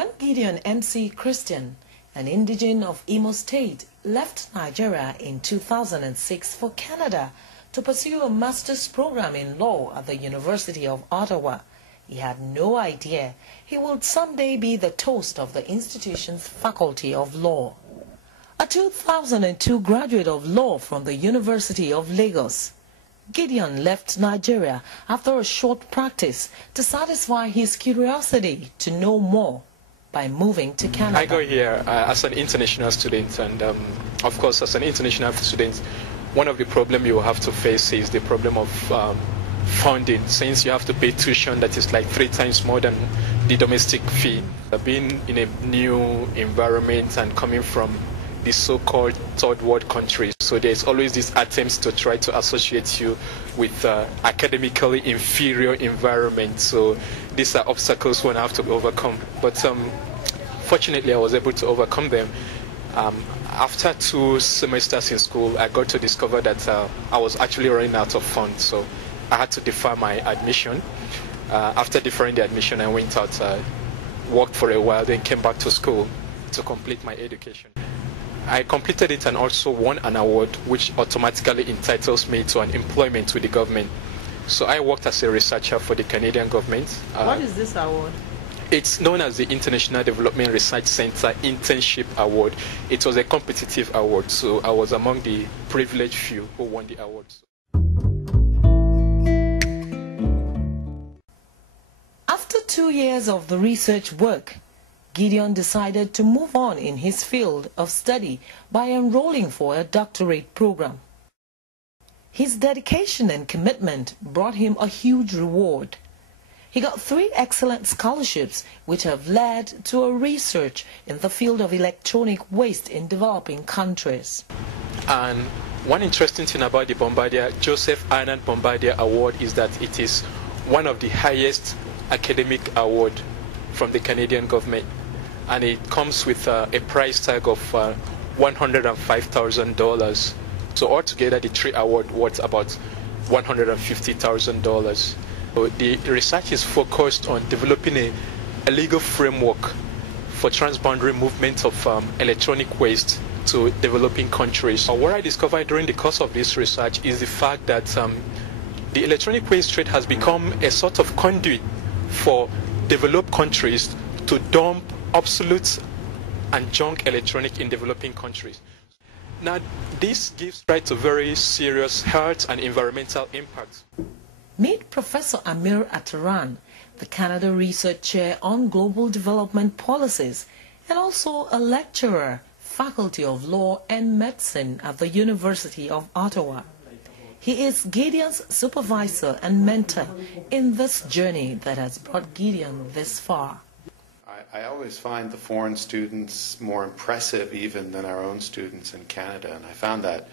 When Gideon Emcee Christian, an indigene of Imo State, left Nigeria in 2006 for Canada to pursue a master's program in law at the University of Ottawa, he had no idea he would someday be the toast of the institution's Faculty of Law. A 2002 graduate of law from the University of Lagos, Gideon left Nigeria after a short practice to satisfy his curiosity to know more by moving to Canada. I got here as an international student, and of course, as an international student, one of the problems you will have to face is the problem of funding, since you have to pay tuition that is like 3 times more than the domestic fee. Being in a new environment and coming from the so-called third world countries, so there's always these attempts to try to associate you with academically inferior environment. So these are obstacles one have to overcome, but fortunately I was able to overcome them. After 2 semesters in school, I got to discover that I was actually running out of funds, so I had to defer my admission. After deferring the admission, I went out, worked for a while, then came back to school to complete my education. I completed it and also won an award which automatically entitles me to an employment with the government. So I worked as a researcher for the Canadian government. What is this award? It's known as the International Development Research Center Internship Award. It was a competitive award, so I was among the privileged few who won the award. After 2 years of the research work, Gideon decided to move on in his field of study by enrolling for a doctorate program. His dedication and commitment brought him a huge reward. He got 3 excellent scholarships which have led to a research in the field of electronic waste in developing countries. And one interesting thing about the Bombardier, Joseph Arnold Bombardier Award, is that it is one of the highest academic awards from the Canadian government, and it comes with a price tag of $105,000. So altogether, the 3 awards worth about $150,000. So the research is focused on developing a legal framework for transboundary movement of electronic waste to developing countries. What I discovered during the course of this research is the fact that the electronic waste trade has become a sort of conduit for developed countries to dump obsolete and junk electronic in developing countries. Now, this gives rise to very serious health and environmental impacts. Meet Professor Amir Ataran, the Canada Research Chair on Global Development Policies and also a lecturer, Faculty of Law and Medicine at the University of Ottawa. He is Gideon's supervisor and mentor in this journey that has brought Gideon this far. I always find the foreign students more impressive even than our own students in Canada, and I found that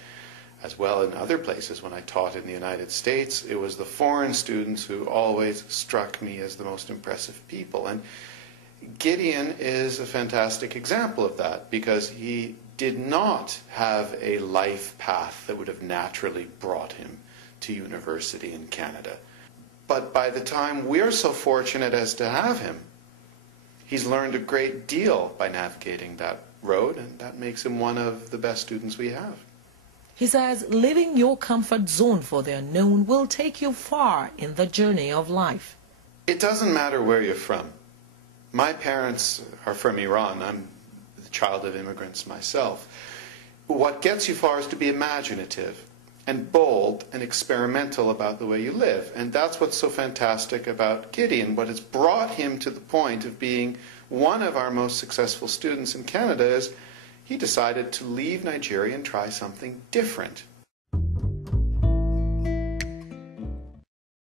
as well in other places. When I taught in the United States, it was the foreign students who always struck me as the most impressive people. And Gideon is a fantastic example of that, because he did not have a life path that would have naturally brought him to university in Canada. But by the time we're so fortunate as to have him, he's learned a great deal by navigating that road, and that makes him one of the best students we have. He says leaving your comfort zone for the unknown will take you far in the journey of life. It doesn't matter where you're from. My parents are from Iran. I'm the child of immigrants myself. What gets you far is to be imaginative and bold and experimental about the way you live. And that's what's so fantastic about Gideon. What has brought him to the point of being one of our most successful students in Canada is he decided to leave Nigeria and try something different.